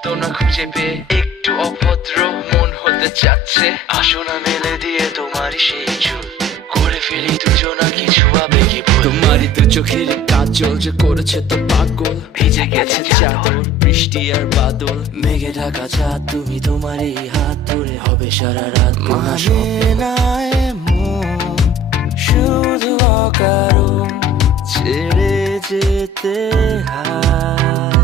সান্ত্বনা খুঁজে পেয়ে একটু অভদ্র মন হতে চাচ্ছে। আসো না মেলে দিয়ে তোমারই সেই চুল, করে ফেলি দুজনা কিছু আবেগী ভুল। তোমারই দু চোখের কাজল যে করেছে তো পাগল, ভিজে গেছে চাদর বৃষ্টি আর বাদল, মেঘে ঢাকা চাঁদ তুমি তোমারই হাত ধরে হবে সারা রাত। মানে না এমন শুধু অকারণ ছেড়ে যেতে হয়।